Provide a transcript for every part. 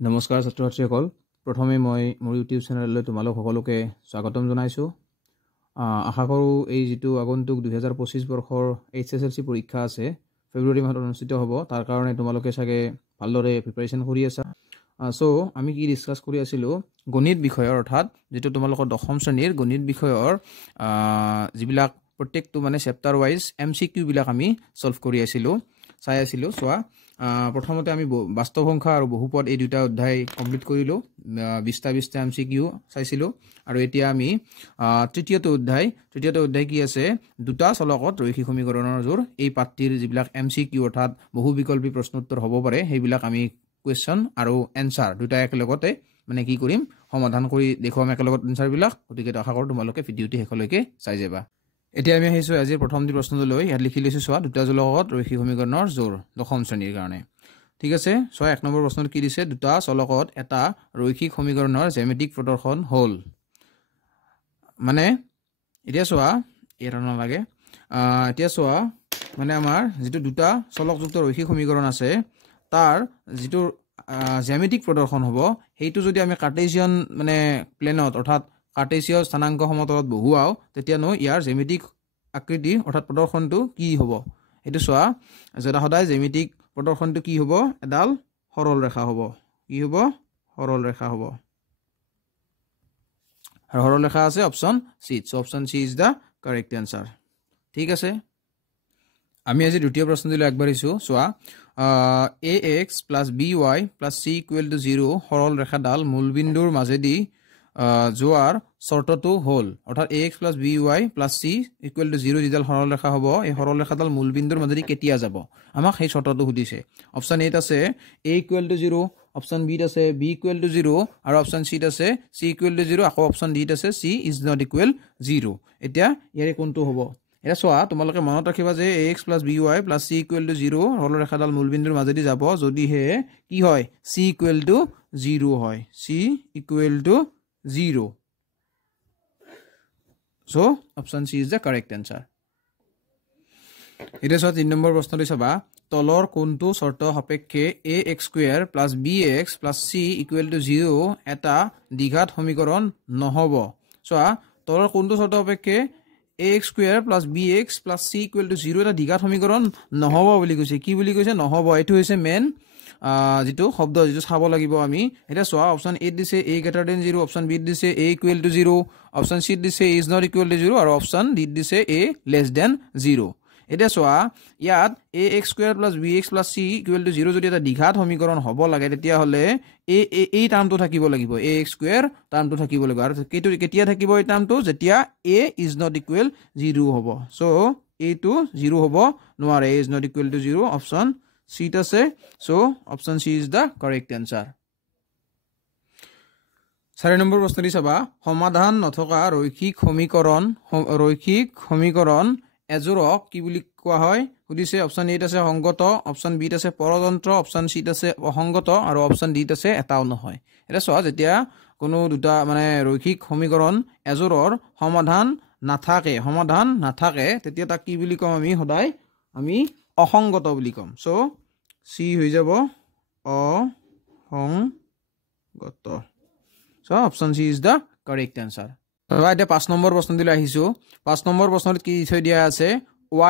নমস্কাৰ ছাত্ৰ-ছাত্ৰীসকল প্ৰথমে মই মোৰ ইউটিউব চেনেললৈ তোমালোক সকলোকে স্বাগতম জনাইছোঁ আশা কৰোঁ এই যেটো আগন্তুক 2025 বৰ্ষৰ HSLC পৰীক্ষা আছে ফেব্ৰুৱাৰী মাহত অনুষ্ঠিত হ'ব তাৰ কাৰণে তোমালোকে চাগে ভালদৰে প্ৰিপাৰেচন কৰি আছা সো আমি কি ডিসকাস কৰি আছিলো গণিত বিষয়ৰ অৰ্থাৎ যেটো তোমালোকৰ দশম শ্ৰেণীৰ গণিত বিষয়ৰ যিবিলাক প্ৰত্যেকটো মানে চেপ্টাৰ ওয়াইজ MCQ বিলাক আমি সলভ কৰি আছিলো চাই আছিলো সোৱা প্ৰথমতে আমি বাস্তৱ সংখ্যা আৰু বহুপদ এই দুটা অধ্যায় কমপ্লিট কৰিলো 20টা MCQ চাইছিলো আৰু এতিয়া আমি তৃতীয়টো অধ্যায় কি আছে দুটা চলকত ৰৈখিক সমীকৰণৰ জোৰ এই পাঠটিৰ যিবিলাক MCQ অৰ্থাৎ বহু বিকল্পী প্ৰশ্ন উত্তৰ হ'ব পাৰে সেইবিলাক আমি কোৱেশ্চন আৰু এনসাৰ দুটা একেলগতে মানে কি কৰিম সমাধান কৰি দেখুৱাম একেলগত এনসাৰ বিলাক গতিকে আশা কৰোঁ তোমালোকে ভিডিওটি শেষলৈকে চাই যাবা এতিয়া আমি আহিছো আজিৰ প্ৰথমটি প্ৰশ্নটো লৈ ইয়াত লিখি লৈছো সোৱা দুটা চলকত ৰৈখিক সমীকৰণৰ জোৰ দশম শ্ৰেণীৰ কাৰণে ঠিক আছে সোৱা এক নম্বৰ প্ৰশ্নত কি দিছে দুটা চলকত এটা ৰৈখিক সমীকৰণৰ জ্যামিতিক প্ৰদৰ্শন হ'ল মানে এতিয়া সোৱা এৰা নালাগে এতিয়া সোৱা মানে আমাৰ যেটো দুটা চলকযুক্ত ৰৈখিক সমীকৰণ আছে তাৰ যেটো জ্যামিতিক প্ৰদৰ্শন হ'ব হেইটো যদি আমি কাৰ্টেসিয়ান মানে প্লেনত অৰ্থাৎ কাৰ্টেসীয় স্থানাঙ্ক সমতলত বহুৱাও তেতিয়া নো ইয়াৰ জ্যামিতিক আকৃতি অৰ্থাৎ প্ৰদৰ্শনটো কি হ'ব এটো সোৱা যেটা সদায় জ্যামিতিক প্ৰদৰ্শনটো কি হ'ব এডাল সৰল ৰেখা হ'ব কি হ'ব সৰল ৰেখা হ'ব আৰু সৰল ৰেখা আছে option c so option C is the correct answer ঠিক আছে আমি আজি দ্বিতীয় প্ৰশ্নটো আগবাঢ়িছো সোৱা ax + by + c = 0 সৰল ৰেখাডাল মূলবিন্দুৰ মাজেদি যোৱাৰ শৰ্তটো হ'ল অৰ্থাৎ ax + by + c = 0 যিডাল সৰল ৰেখা হ'ব এই সৰল ৰেখাডাল মূলবিন্দুৰ মাজেদি কেতিয়া যাব আমাক সেই শৰ্তটো সুধিছে অপচন এ আছে a = 0 অপচন বি আছে b = 0 আৰু অপচন সি আছে c = 0 আকৌ অপচন ডি আছে c = 0 এতিয়া ইয়াৰে কোনটো হ'ব এটা সোৱা তোমালোকে মনত ৰাখিবা যে ax + by + c = 0 সৰল ৰেখাডাল মূলবিন্দুৰ মাজেদি যাব যদি হে কি হয় c = 0 হয় c = 0 so option C is the correct answer এটা সহ 3 নম্বৰ প্ৰশ্নটো চাবা তলৰ কোনটো শৰ্ত সাপেক্ষে ax² + bx + c = 0 এটা দ্বিঘাত সমীকৰণ নহব সোৱা তলৰ কোনটো শৰ্ত সাপেক্ষে ax² + bx + c = 0 এটা দ্বিঘাত সমীকৰণ নহব বুলি কৈছে কি বুলি কৈছে নহব এটো হৈছে মেন যেটো শব্দ যেটো চাব লাগিব আমি এটা সোৱা অপচন এ দিছে a > 0 অপচন বি দিছে a = 0 অপচন সি দিছে is not equal to 0 আৰু অপচন ডি দিছে a less than 0 এটা সোৱা ইয়াত ax² + bx + c = 0 যদি এটা দ্বিঘাত সমীকৰণ হ'ব লাগে তেতিয়া হলে এই টাৰ্মটো থাকিব লাগিব ax² টাৰ্মটো থাকিব লাগিব আৰু কেতিয়া থাকিব এই টাৰ্মটো যেতিয়া a is not equal 0 হ'ব সো এইটো 0 হ'ব নোৱাৰে a is not equal to 0 option সি আছে so option C is the correct answer 4 নম্বৰ প্ৰশ্নটি চাবা সমাধান নথকা ৰৈখিক সমীকৰণ এজোৰক কি বুলি কোৱা হয় সুধিছে অপচন এ আছে সংগত অপচন বি আছে পৰতন্ত্ৰ অপচন সি আছে অসংগত আৰু অপচন ডি আছে এটাও নহয় এটা সোৱা যেতিয়া কোনো দুটা মানে ৰৈখিক সমীকৰণ এজোৰৰ সমাধান নাথাকে তেতিয়া তাক কি বুলি কম আমি সদায় আমি অসংগত বুলি কম সো সি হৈ যাব অসংগত so option C is the correct answer এটা 5 নম্বৰ প্ৰশ্নলৈ আহিছো 5 নম্বৰ প্ৰশ্নত কি থৈ দিয়া আছে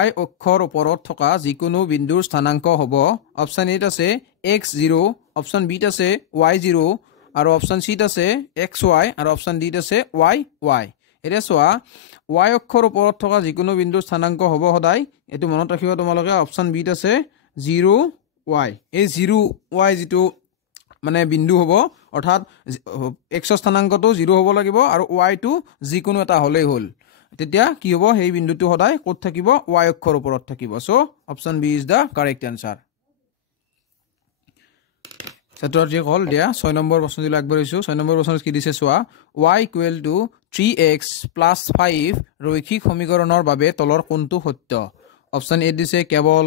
y অক্ষৰ ওপৰত থকা যিকোনো বিন্দুৰ স্থানাঙ্ক হ'ব অপচন এ আছে x0 অপচন বি আছে y0 আৰু অপচন সি আছে xy আৰু অপচন ডি আছে yy এটা সোৱা y অক্ষৰ ওপৰত থকা যিকোনো বিন্দুৰ স্থানাঙ্ক হ'ব সদায় এটো মনত ৰাখিবা তোমালোকে অপচন বি আছে 0y এই 0y যেটো মানে বিন্দু হ'ব অৰ্থাৎ x স্থানাঙ্কটো 0 হ'ব লাগিব আৰু y টো যিকোনো এটা হলেই হ'ল তেতিয়া কি হ'ব সেই বিন্দুটো সদায় ক'ত থাকিব y অক্ষৰ ওপৰত থাকিব so option B is the correct answer ছাত্ৰছাত্ৰীসকল দিয়া 6 নম্বৰ প্ৰশ্নটো আগবাঢ়িছো 6 নম্বৰ প্ৰশ্নত কি দিছে সোৱা y = 3x + 5 ৰৈখিক সমীকৰণৰ বাবে তলৰ কোনটো সত্য অপচন এ দিছে কেৱল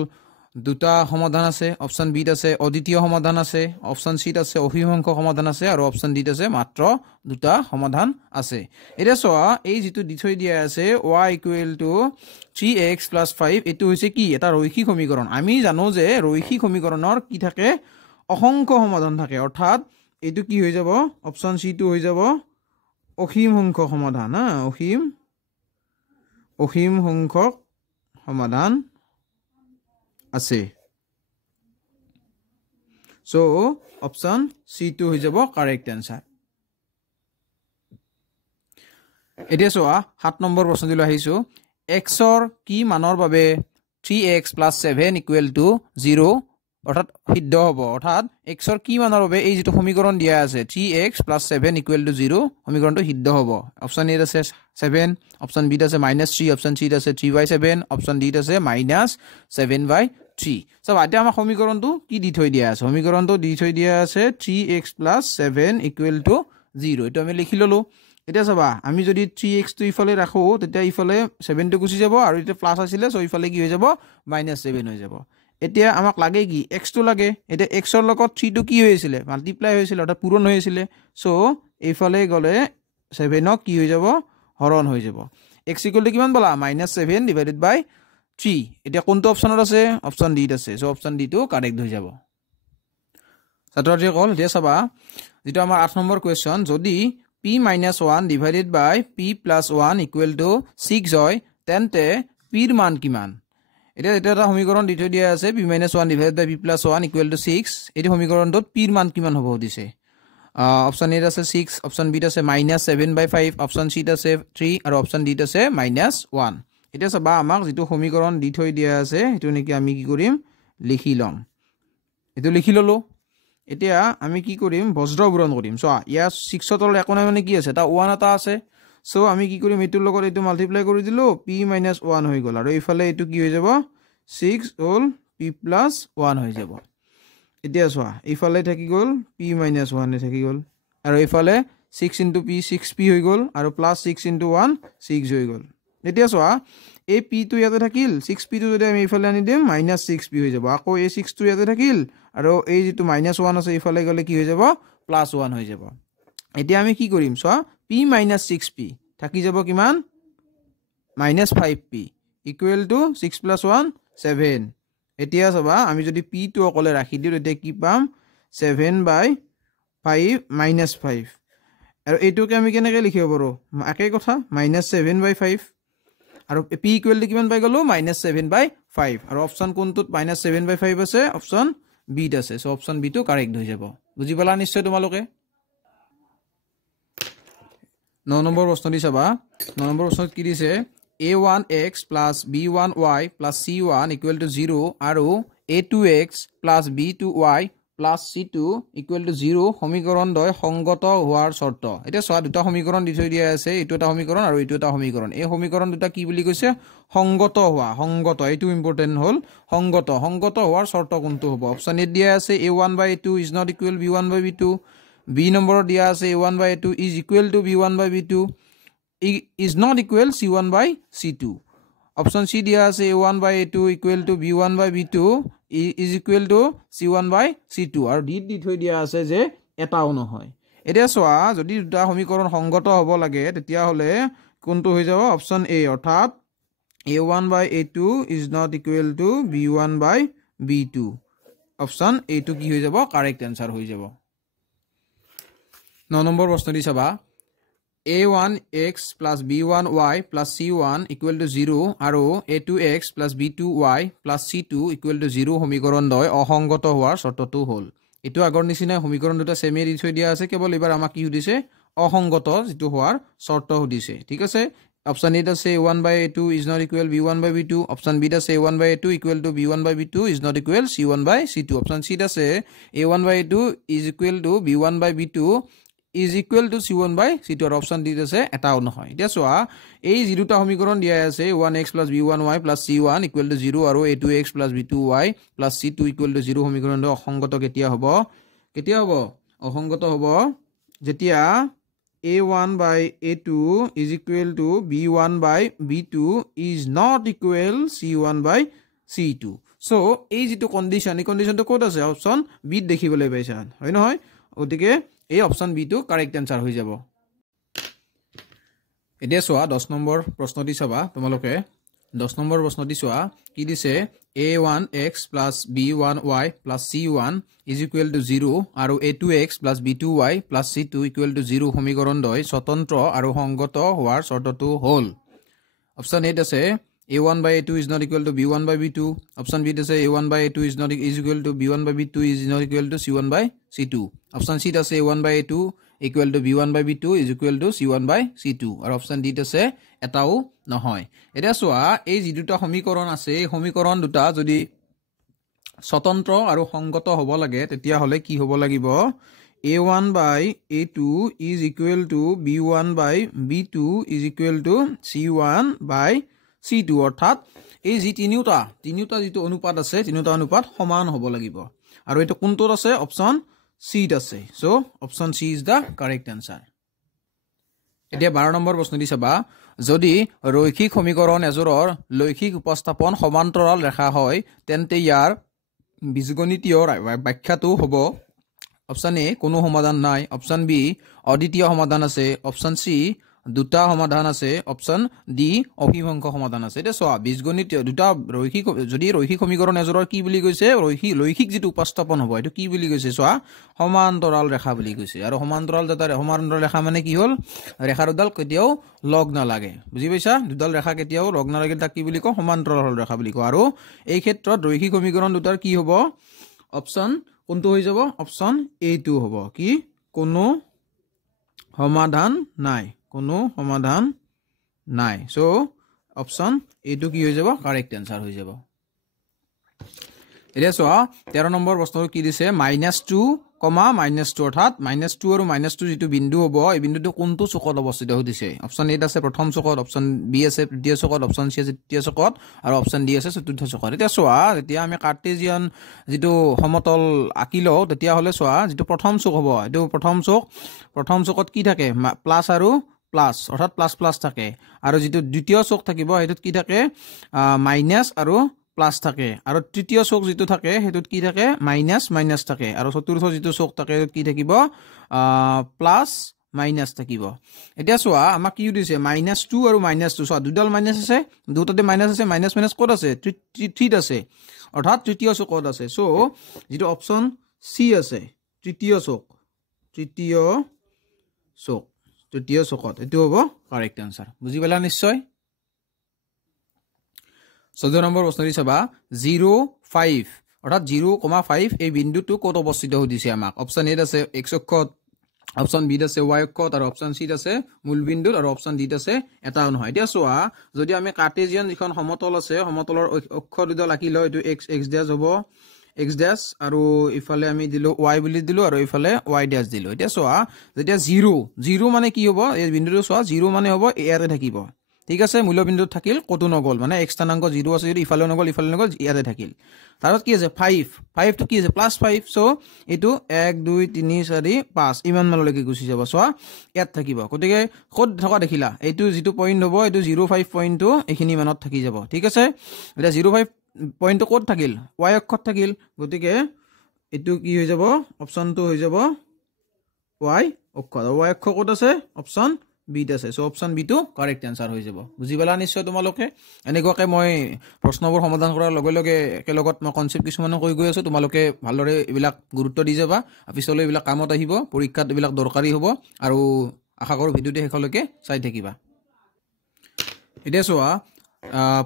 দুটা সমাধান আছে অপচন বি আছে অদ্বিতীয় সমাধান আছে অপচন সি আছে অভিসংখ্য সমাধান আছে আৰু অপচন ডি আছে মাত্ৰ দুটা সমাধান আছে এটা সোৱা এই যেটো দি থৈ দিয়া আছে y = 3x + 5 এটো হৈছে কি এটা ৰৈখিক সমীকৰণ আমি জানো যে ৰৈখিক সমীকৰণৰ কি থাকে অসংখ্য সমাধান থাকে অৰ্থাৎ এইটো কি হৈ যাব অপচন সি টো হৈ যাব অসীম সংখ্যক সমাধান হা অসীম সংখ্যক সমাধান আছে সো অপচন সি টো হৈ যাব কারেক্ট আনসার এতিয়া চোৱা 7 নম্বৰ প্ৰশ্নটো আহিছো x ৰ কি মানৰ বাবে 3x + 7 = 0 অৰ্থাৎ সিদ্ধ হ'ব অৰ্থাৎ x ৰ কি মানৰ বাবে এই যেটো সমীকৰণ দিয়া আছে 3x + 7 = 0 সমীকৰণটো সিদ্ধ হ'ব অপচন এ আছে 7 অপচন বি আছে -3 অপচন সি আছে 3/7 অপচন ডি আছে -7/3 সব এতিয়া আমাৰ সমীকৰণটো কি দি থৈ দিয়া আছে সমীকৰণটো দি থৈ দিয়া আছে 3x + 7 = 0 এটা আমি লিখি ললো এটা চাবা আমি যদি 3x টো ইফালে ৰাখো তেতিয়া ইফালে 7 টো গুছি যাব আৰু এটা প্লাস আছিল সো ইফালে কি হৈ যাব -7 হৈ যাব এতিয়া আমাক লাগে কি x টো লাগে এটা x ৰ লগত 3 টো কি হৈছিল মাল্টিপ্লাই হৈছিল অৰ্থাৎ পূৰণ হৈছিল সো ইফালে গলে 7 ক কি হৈ যাব হৰণ হৈ যাব x = কিমান বলা -7 / 3 এটা কোনটো অপচনত আছে অপচন ডি আছে সো অপচন ডি টো কারেক্ট হৈ যাব ছাত্ৰছাত্ৰী কল দিয়া চাবা যেটো আমাৰ 8 নম্বৰ কোৱেশ্চন যদি p - 1 / p + 1 = 6 হয় তেন্তে p ৰ মান কিমান এটা এটা সমীকৰণ দি থৈ দিয়া আছে p - 1 / p + 1 = 6 এই সমীকৰণটোত p ৰ মান কিমান হ'ব দিছে অপচন এ আছে 6 অপচন বি আছে -7/5 অপচন সি আছে 3 আৰু অপচন ডি আছে -1 এটা চাবা আমাক যেটো সমীকৰণ দি থৈ দিয়া আছে এটো নেকি আমি কি কৰিম লিখি লম এটো লিখি ললো এতিয়া আমি কি কৰিম বজ্ৰ পূৰণ কৰিম সো ইয়া 6 তল একো নাই মানে কি আছে তা 1 এটা আছে সো আমি কি কৰিম এটোৰ লগত এটো মাল্টিপ্লাই কৰি দিলো p - 1 হৈ গল আৰু ইফালে এটো কি হৈ যাব 6 হ'ল p + 1 হৈ যাব এতিয়া চোৱা ইফালে থাকি গল p - 1 এ থাকি গল আৰু ইফালে 6 * p 6p হৈ গল আৰু +6 * 1 6 হৈ গল এতিয়া চোৱা এই p টো ইয়াতে থাকিল 6p টো যদি আমি ইফালে আনি দিম -6p হৈ যাব আকৌ এই 6 টো ইয়াতে থাকিল আৰু এই যেটো -1 আছে ইফালে গলে কি হৈ যাব +1 হৈ যাব এতিয়া আমি কি কৰিম চোৱা p - 6p থাকি যাব কিমান -5p = 6 + 1 7 এতিয়া চাবা আমি যদি p টো অকলে ৰাখি দিও তেতিয়া কি পাম 7/5 -5 আৰু এইটোকে আমি কেনেকৈ লিখিব পাৰো একে কথা -7/5 আৰু p = কিমান পাই গলো -7/5 আৰু অপচন কোনটোত -7/5 আছে অপচন বি আছে সো অপচন বি টো কারেক্ট হৈ যাব বুজি পালা নিশ্চয় তোমালোকে 9 নম্বৰ প্ৰশ্নটি চাবা 9 নম্বৰ প্ৰশ্নত কি দিছে a1x + b1y + c1 = 0 আৰু a2x + b2y + c2 = 0 সমীকৰণ দ্বয় সংগত হোৱাৰ শৰ্ত এটা চোৱা দুটা সমীকৰণ দি থৈ দিয়া আছে এটো এটা সমীকৰণ আৰু এটো এটা সমীকৰণ এই সমীকৰণ দুটা কি বুলি কৈছে সংগত এটো ইম্পৰ্টেন্ট হল সংগত হোৱাৰ শৰ্ত কোনটো হ'ব অপচন এ দিয়া আছে a1/a2 = b1/b2 b নম্বৰ দিয়া আছে a1/a2 = b1/b2 is not equal c1/c2 option c দিয়া আছে a1/a2 = b1/b2 is equal to c1/c2 আৰু ডি দি থৈ দিয়া আছে যে এটাও নহয় এতিয়া চোৱা যদি দুটা সমীকৰণ সংগত হ'ব লাগে তেতিয়া হলে কোনটো হৈ যাব অপচন এ অৰ্থাৎ a1/a2 is not equal to b1/b2 option A টো কি হৈ যাব কারেক্ট আনসার হৈ যাব 9 নম্বৰ প্ৰশ্নটি চাবা a1x + b1y + c1 = 0 আৰু a2x + b2y + c2 = 0 সমীকৰণ দ্বয় অসংগত হোৱাৰ শৰ্তটো হ'ল এটো আগৰ নিচিনা সমীকৰণ দুটা সেমে দি থৈ দিয়া আছে কেৱল এবাৰ আমাক কি সুধিছে অসংগত যেটো হোৱাৰ শৰ্ত সুধিছে ঠিক আছে অপচন এ আছে a1/a2 is not equal b1/b2 option b আছে a1/a2 = b1/b2 is not equal c1/c2 option সি আছে a1/a2 is equal to b1/b2 is equal to c1/c2 আর অপশন ডি আছে এটাও নহয় এতিয়া চোৱা এই দুটা সমীকৰণ দিয়া আছে 1x + b1y + c1 = 0 আৰু a2x + b2y + c2 = 0 সমীকৰণটো অসংগত কেতিয়া হ'ব অসংগত হ'ব যেতিয়া a1/a2 is equal to b1/b2 is not equal c1/c2 so এই যেটো কন্ডিশন এই কন্ডিশনটো ক'ত আছে অপশন বি দেখিবলৈ পাইছা হয় নহয় ওদিকে এই অপশন বি টো কারেক্ট আনসার হৈ যাব এতিয়া চোৱা 10 নম্বৰ প্ৰশ্নটি চাবা তোমালোকে 10 নম্বৰ প্ৰশ্নটি চোৱা কি দিছে a1x plus b1y plus c1 is equal to 0 আৰু a2x plus b2y plus c2 equal to 0 সমীকৰণ দ্বয় স্বতন্ত্ৰ আৰু সংগত হোৱাৰ চৰ্তটো হ'ল অপচন এ আছে a1 by a2 is not equal to b1 by b2 option b is a1 by a2 is not equal to b1 by b2 is not equal to c1 by c2 option c is a1 by a2 equal to b1 by b2 is equal to c1 by c2 আৰু option d আছে এটাও নহয় এটা সোয়া এই যে দুটা সমীকৰণ আছে এই সমীকৰণ দুটা যদি স্বতন্ত্ৰ আৰু সংগত হ'ব লাগে তেতিয়া হলে কি হ'ব লাগিব a1 by a2 is equal to b1 by b2 is equal to c1 by c2 অৰ্থাৎ এই যে তিনিটা যেটো অনুপাত আছে তিনিটা অনুপাত সমান হ'ব লাগিব আৰু এটা কোনটোৰ আছে অপচন সি আছে so option C is the correct answer এতিয়া 12 নম্বৰ প্ৰশ্নটি চাবা যদি ৰৈখিক সমীকৰণ এজোৰৰ লৈখিক উপস্থাপন সমান্তৰাল ৰেখা হয় তেন্তে ইয়াৰ বীজগণিতীয় ব্যাখ্যাটো হ'ব অপচন এ কোনো সমাধান নাই অপচন বি অদ্বিতীয় সমাধান আছে অপচন সি দুটা সমাধান আছে অপচন ডি অভিমুখ সমাধান আছে এটা সোয়া বীজগণিতীয় দুটা ৰৈখিক যদি ৰৈখিক সমীকৰণ এজোৰৰ কি বুলি কৈছে লৈখিক যেটো উপস্থাপন হ'ব এটো কি বুলি কৈছে সোয়া সমান্তৰাল ৰেখা বুলি কৈছে আৰু সমান্তৰাল ৰেখা মানে কি হ'ল ৰেখাৰ দুডাল কেতিয়াও লগ নালাগে বুজি পাইছা দুডাল ৰেখা কেতিয়াও লগ নালাগে তাক কি বুলি কয় সমান্তৰাল ৰেখা বুলি কয় আৰু এই ক্ষেত্ৰত ৰৈখিক সমীকৰণ দুটাৰ কি হ'ব অপচন কোনটো হৈ যাব অপচন এ টু হ'ব কি কোনো সমাধান নাই কোনো সমাধান নাই সো অপচন এটো কি হৈ যাব কারেক্ট আনসার হৈ যাব এতিয়া সোয়া 13 নম্বৰ প্ৰশ্নটো কি দিছে -2, -2 অৰ্থাৎ -2 আৰু -2 যেটো বিন্দু হ'ব এই বিন্দুটো কোনটো চকত অৱস্থিত হৈছে অপচন এ আছে প্ৰথম চকত অপচন বি আছে তৃতীয় চকত অপচন সি আছে তৃতীয় চকত আৰু অপচন ডি আছে চতুৰ্থ চকত এতিয়া সোয়া যেতিয়া আমি কাৰ্টেজিয়ান যেটো সমতল আঁকিলো তেতিয়া হলে সোয়া যেটো প্ৰথম চক হ'ব এটো প্ৰথম চকত কি থাকে প্লাস আৰু প্লাস অৰ্থাৎ প্লাস প্লাস থাকে আৰু যেটো দ্বিতীয় চক থাকিব হেতুত কি থাকে মাইনাস আৰু প্লাস থাকে আৰু তৃতীয় চক যেটো থাকে হেতুত কি থাকে মাইনাস মাইনাস থাকে আৰু চতুৰ্থ যেটো চক থাকে কি থাকিব প্লাস মাইনাস থাকিব এতিয়া সোয়া আমাক কি দিছে -2 আৰু -2 সোয়া দুডাল মাইনাস আছে দুটাতে মাইনাস আছে মাইনাস মাইনাস কোড আছে 3 আছে অৰ্থাৎ তৃতীয় চকত আছে সো যেটো অপচন সি আছে তৃতীয় চকত এটো হ'ব কারেক্ট আনসার বুজি পালা নিশ্চয় 14 নম্বৰ প্ৰশ্নটি চাবা 0 5 অৰ্থাৎ 0,5 এই বিন্দুটো ক'ত অৱস্থিত হৈছে আমাক অপচন এ আছে x অক্ষত অপচন বি আছে y অক্ষত আৰু অপচন সি আছে মূল বিন্দুত আৰু অপচন ডি আছে এটাও নহয় এতিয়া সোয়া যদি আমি কাৰ্টেজিয়ান এখন সমতল আছে সমতলৰ অক্ষ দুডাল আঁকি লও এটো x ড্যাশ হ'ব x ড্যাশ আৰু ইফালে আমি দিলো y বুলি দিলো আৰু ইফালে y ড্যাশ দিলো এতিয়া সোয়া যেতিয়া 0 মানে কি হ'ব এই বিন্দুটো সোয়া 0 মানে হ'ব ইয়াতে থাকিব ঠিক আছে মূল বিন্দুত থাকিল কত নগল মানে x স্থানাঙ্ক 0 আছে যদি ইফালে নগল ইয়াতে থাকিল তাৰত কি আছে 5 তো কি আছে +5 সো এটো 1 2 3 4 5 ইমান মানলৈকে গুছি যাব সোয়া ইয়াত থাকিব গতিকে কত থকা দেখিলা এটো যেটো পয়েন্ট হ'ব এটো 05 পয়েন্টটো এখিনি মানত থাকি যাব ঠিক আছে এটা 05 পয়েন্টটো কত থাকিল y অক্ষত থাকিল গতিকে এটো কি হৈ যাব অপচনটো হৈ যাব y অক্ষ y অক্ষ কত আছে অপচন বি আছে so option b to correct answer হৈ যাব বুজি পালা নিশ্চয় তোমালোকে এনেকুৱাকে মই প্ৰশ্নবোৰ সমাধান কৰাৰ লগে লগে একেলগত মই কনসেপ্ট কিছুমান কৈ গৈ আছো তোমালোকে ভালদৰে এবিলাক গুৰুত্ব দি যাবা পিছলৈ এবিলাক কামত আহিব পৰীক্ষাত এবিলাক দৰকাৰী হ'ব আৰু আশা কৰো ভিডিওটো শেষলৈকে চাই থাকিবা এতিয়া চোৱা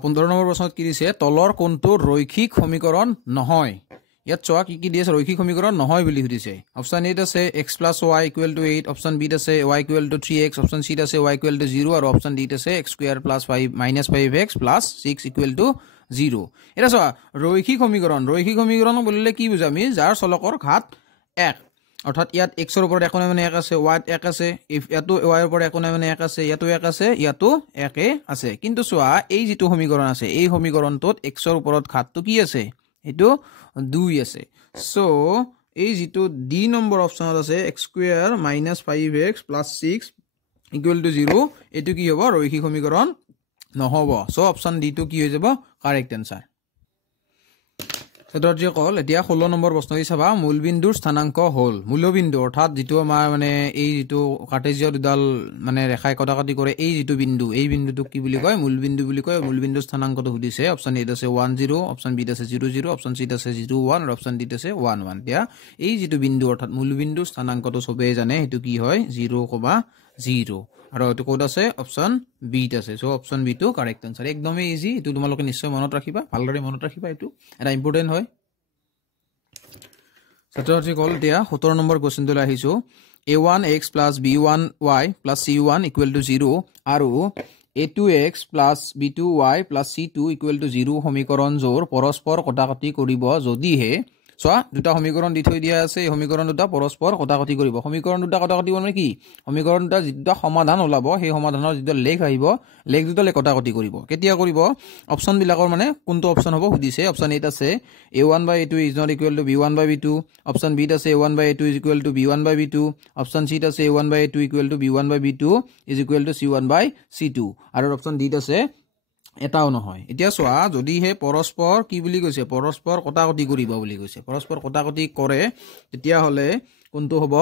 15 নম্বৰ প্ৰশ্নত কি দিছে তলৰ কোনটো ৰৈখিক সমীকৰণ নহয় ইয়াত চোৱা কি দিছে ৰৈখিক সমীকৰণ নহয় বুলি সুধিছে অপচন এ আছে x + y = 8 অপচন বি আছে y = 3x অপচন সি আছে y = 0 আৰু অপচন ডি আছে x² + 5 - 5x + 6 = 0 এটা চোৱা ৰৈখিক সমীকৰণ বুলিলে কি বুজামি যাৰ চলকৰ ঘাত 1 অৰ্থাৎ ইয়াত x ৰ ওপৰত একো নাই মানে 1 আছে y ত 1 আছে ইয়াতো y ৰ ওপৰত একো নাই মানে 1 আছে ইয়াতো 1 আছে ইয়াতো 1 আছে কিন্তু চোৱা এই যেটো সমীকৰণ আছে এই সমীকৰণটোত x ৰ ওপৰত ঘাতটো কি আছে এটো 2 আছে সো এই যেটো ডি নম্বৰ অপচনত আছে x² - 5x + 6 = 0 এটো কি হ'ব ৰৈখিক সমীকৰণ নহব সো অপচন ডি টো কি হৈ যাব কাৰেক্ট আনসাৰ ছাত্ৰছাত্ৰীসকল এতিয়া 16 নম্বৰ প্ৰশ্নটি চাবা মূলবিন্দুৰ স্থানাংক হ'ল মূলবিন্দু অৰ্থাৎ যেটো আমাৰ মানে এই যেটো কাৰ্টেজীয় দুডাল মানে ৰেখাই কটাকটি কৰে এই যেটো বিন্দু এই বিন্দুটোক কি বুলি কয় মূলবিন্দু বুলি কয় মূলবিন্দুৰ স্থানাংকটো সুধিছে অপচন এ আছে 10 অপচন বি আছে 00 অপচন চি আছে 01 আৰু অপচন ডি আছে 11 এতিয়া এই যেটো বিন্দু অৰ্থাৎ মূলবিন্দুৰ স্থানাংকটো সবে জানে হেতু কি হয় 0,0 আৰু এটো কোড আছে অপচন বি আছে সো অপচন বি টো কারেক্ট আনসার একদমই ইজি এটো তোমালোকে নিশ্চয় মনত ৰাখিবা ভালদৰে মনত ৰাখিবা এটো এটা ইম্পৰ্টেন্ট হয় ছাত্ৰছাত্ৰীসকল এতিয়া 17 নম্বৰ কোৱেশ্চনটো আহিছো a1x + b1y + c1 = 0 আৰু a2x + b2y + c2 = 0 সমীকৰণ জোৰ পৰস্পৰ কটাকটি কৰিব যদিহে সো দুটা সমীকৰণ দি থৈ দিয়া আছে এই সমীকৰণ দুটা পৰস্পৰ কটাকটি কৰিব সমীকৰণ দুটা কটাকটি মানে কি সমীকৰণ দুটা যেটা সমাধান ওলাব সেই সমাধানৰ যেটা লেখ আহিব লেখ দুটা লে কটাকটি কৰিব কেতিয়া কৰিব অপচন বিলাকৰ মানে কোনটো অপচন হ'ব সুধিছে অপচন এ আছে a1/a2 = b1/b2 অপচন বি আছে a1/a2 = b1/b2 অপচন চি আছে a1/a2 = b1/b2 = c1/c2 আৰু অপচন ডি আছে এটাও নহয় এতিয়া সোয়া যদি হে পৰস্পৰ কি বুলি কৈছে পৰস্পৰ কটাকটি কৰিব বুলি কৈছে পৰস্পৰ কটাকটি কৰে তেতিয়া হলে কোনটো হ'ব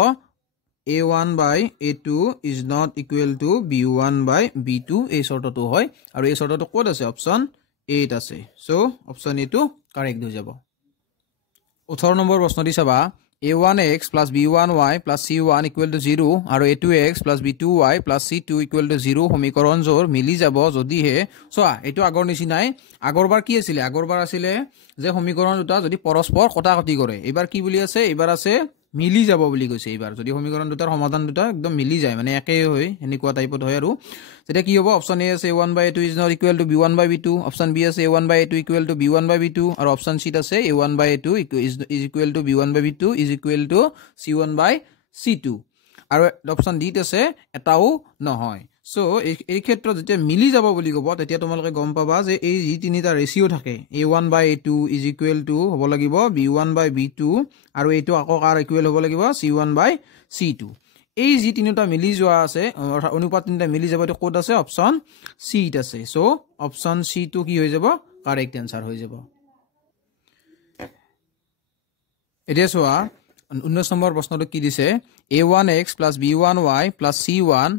a1/a2 = b1/b2 এই শৰ্তটো হয় আৰু এই শৰ্তটো কোড আছে অপচন 8 আছে সো অপচন এ টো কাৰেক্ট হৈ যাব 18 নম্বৰ প্ৰশ্নটি চাবা a1x + b1y + c1 = 0 আৰু a2x + b2y + c2 = 0 সমীকৰণ জোৰ মিলি যাব যদিহে সোয়া এটো আগৰ নিচিনাই আগৰবাৰ কি আছিল আগৰবাৰ আছিল যে সমীকৰণ দুটা যদি পৰস্পৰ কটাকটি কৰে এবাৰ কি বুলি আছে এবাৰ আছে মিলি যাব বুলি কৈছে এবাৰ যদি সমীকৰণ দুটাৰ সমাধান দুটা একদম মিলি যায় মানে একেই হয় এনেকুৱা টাইপত হয় আৰু তেতিয়া কি হ'ব অপচন এ আছে a1/a2 = b1/b2 অপচন বি আছে a1/a2 = b1/b2 আৰু অপচন চি আছে a1/a2 = b1/b2 = c1/c2 আৰু অপচন ডি আছে এটাও নহয় সো এই ক্ষেত্ৰত যেতিয়া মিলি যাব বুলি ক'ব তেতিয়া তোমালোকে গম পাবা যে এই যি তিনিটা ৰেশিও থাকে a1/a2 = হ'ব লাগিব b1/b2 আৰু এইটো আকৌ কাৰ ইকুৱেল হ'ব লাগিব c1/c2 এই যি তিনিটা মিলি যোৱা আছে অনুপাত তিনিটা মিলি যাব এটো কোড আছে অপচন সি আছে সো অপচন সি টো কি হৈ যাব কারেক্ট আনসার হৈ যাব এতিয়া সোয়া 19 নম্বৰ প্ৰশ্নটো কি দিছে a1x + b1y + c1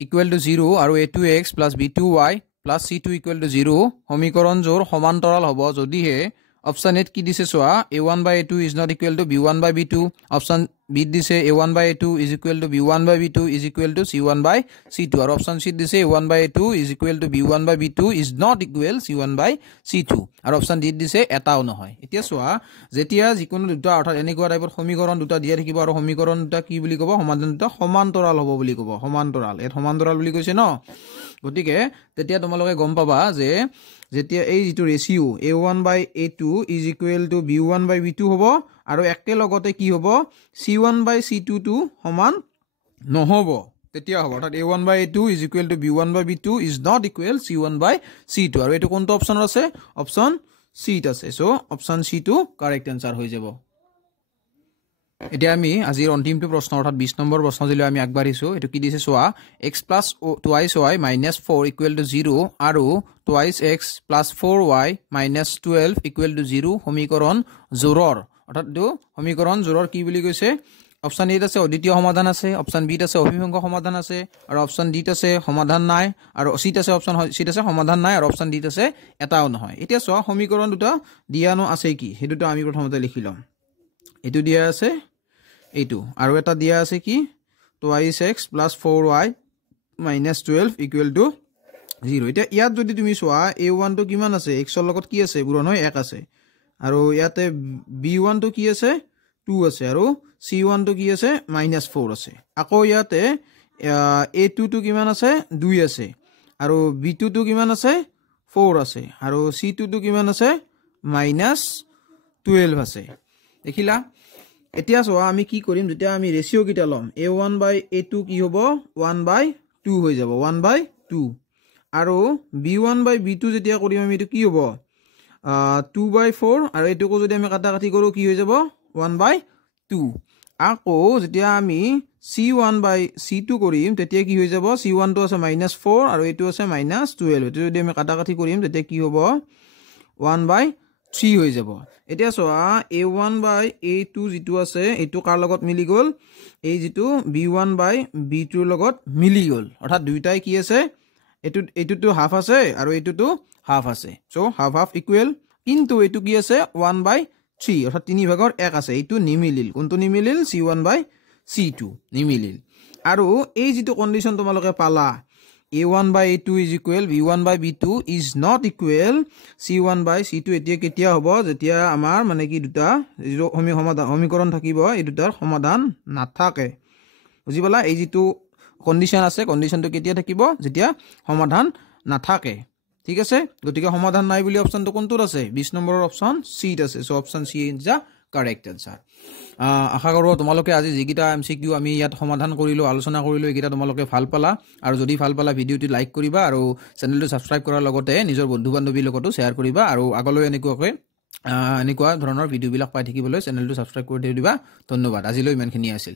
= 0 আৰু a2x + b2y + c2 = 0 সমীকৰণ জোৰ সমান্তৰাল হ'ব যদিহে অপচন এ কি দিছে সোয়া a1/a2 = b1/b2 অপচন বি দিছে a1/a2 = b1/b2 = c1/c2 আৰু অপচন সি দিছে a1/a2 = b1/b2 = c1/c2 আৰু অপচন ডি দিছে এটাও নহয় এতিয়া সোয়া যেতিয়া যিকোনো দুটা অৰ্থাৎ এনেকুৱা টাইপৰ সমীকৰণ দুটা দিয়া থাকিব আৰু সমীকৰণ দুটা কি বুলি ক'ব সমাধান দুটা সমান্তৰাল হ'ব বুলি ক'ব সমান্তৰাল এত সমান্তৰাল বুলি কৈছে ন গতিকে তেতিয়া তোমালোকে গম পাবা যে যেতিয়া এই যেটো ৰেশিও a1/a2 = b1/b2 হ'ব আৰু একে লগতে কি হ'ব c1/c2 টো সমান নহব তেতিয়া হ'ব অৰ্থাৎ a1/a2 = b1/b2 = c1/c2 আৰু এটো কোনটো অপচন আছে অপচন সি আছে সো অপচন সি টো কারেক্ট আনসার হৈ যাব এতিয়া আমি আজিৰ অন্তিমটো প্ৰশ্ন অৰ্থাৎ 20 নম্বৰ প্ৰশ্ন দিলে আমি আগবাঢ়িছো এটো কি দিছে সোয়া x + 2y - 4 = 0 আৰু 2x + 4y - 12 = 0 সমীকৰণ জোৰৰ অৰ্থাৎ তো সমীকৰণ জোৰৰ কি বুলি কৈছে অপচন এ আছে অদ্বিতীয় সমাধান আছে অপচন বি আছে অভিভংগ সমাধান আছে আৰু অপচন ডি আছে সমাধান নাই আৰু সি আছে অপচন সি আছে সমাধান নাই আৰু অপচন ডি আছে এটাও নহয় এতিয়া সোয়া সমীকৰণ দুটা দিয়ানো আছে কি হেতুটো আমি প্ৰথমতে লিখি লম এটো দিয়া আছে এইটো আৰু এটা দিয়া আছে কি 2x + 4y - 12 = 0 এতিয়া ইয়াত যদি তুমি সোয়া a1 টো কিমান আছে x ৰ লগত কি আছে বুৰণ হয় 1 আছে আৰু ইয়াতে b1 টো কি আছে 2 আছে আৰু c1 টো কি আছে -4 আছে আকৌ ইয়াতে a2 টো কিমান আছে 2 আছে আৰু b2 টো কিমান আছে 4 আছে আৰু c2 টো কিমান আছে -12 আছে দেখিলা এতিয়া সোয়া আমি কি কৰিম যেতিয়া আমি ৰেশিও কিটা লম a1/a2 কি হ'ব 1/2 হৈ যাব 1/2 আৰু b1/b2 যেতিয়া কৰিম আমি এটো কি হ'ব 2/4 আৰু এটোকো যদি আমি কাটাকাটি কৰো কি হৈ যাব 1/2 আকৌ যেতিয়া আমি c1/c2 কৰিম তেতিয়া কি হৈ যাব c1 টো আছে -4 আৰু এটো আছে -12 এটো যদি আমি কাটাকাটি কৰিম তেতিয়া কি হ'ব 1/2 3 হৈ যাব এতিয়া চোৱা a1 by a2 যেটো আছে এটো কাৰ লগত মিলি গল এই যেটো b1 by b2 লগত মিলি গল অৰ্থাৎ দুইটাই কি আছে এটো হাফ আছে আৰু এটো হাফ আছে সো হাফ হাফ ইকুৱেল কিন্তু এটো কি আছে 1 by 3 অৰ্থাৎ 3 ভাগৰ 1 আছে এটো নিমিলিল কোনটো নিমিলিল c1 by c2 নিমিলিল আৰু এই যেটো কন্ডিশন তোমালোকে পালা a1 by a2 is equal b1 by b2 is not equal c1 by c2 এতিয়া কেতিয়া হ'ব যেতিয়া আমাৰ মানে কি দুটা সমীকৰণ থাকিব এই দুটাৰ সমাধান নাথাকে বুজি পালা এই যেটো কন্ডিশন আছে কন্ডিশনটো কেতিয়া থাকিব যেতিয়া সমাধান নাথাকে ঠিক আছে গতিকে সমাধান নাই বুলি অপচনটো কোনটোত আছে 20 নম্বৰৰ অপচন সি ত আছে so option C is the correct answer আশা কৰো তোমালোকে আজি যেগিটা এমসিকিউ আমি ইয়াত সমাধান কৰিলো আলোচনা কৰিলো এগিটা তোমালোকে ভাল পালা আৰু যদি ভাল পালা ভিডিওটি লাইক কৰিবা আৰু চেনেলটো সাবস্ক্ৰাইব কৰাৰ লগতে নিজৰ বন্ধু বান্ধৱীৰ লগতো শেয়াৰ কৰিবা আৰু আগলৈ এনেকুৱা ধৰণৰ ভিডিওবিলাক পাই থাকিবলৈ চেনেলটো সাবস্ক্ৰাইব কৰি দিবা ধন্যবাদ আজিলৈ ইমানখিনি আছিল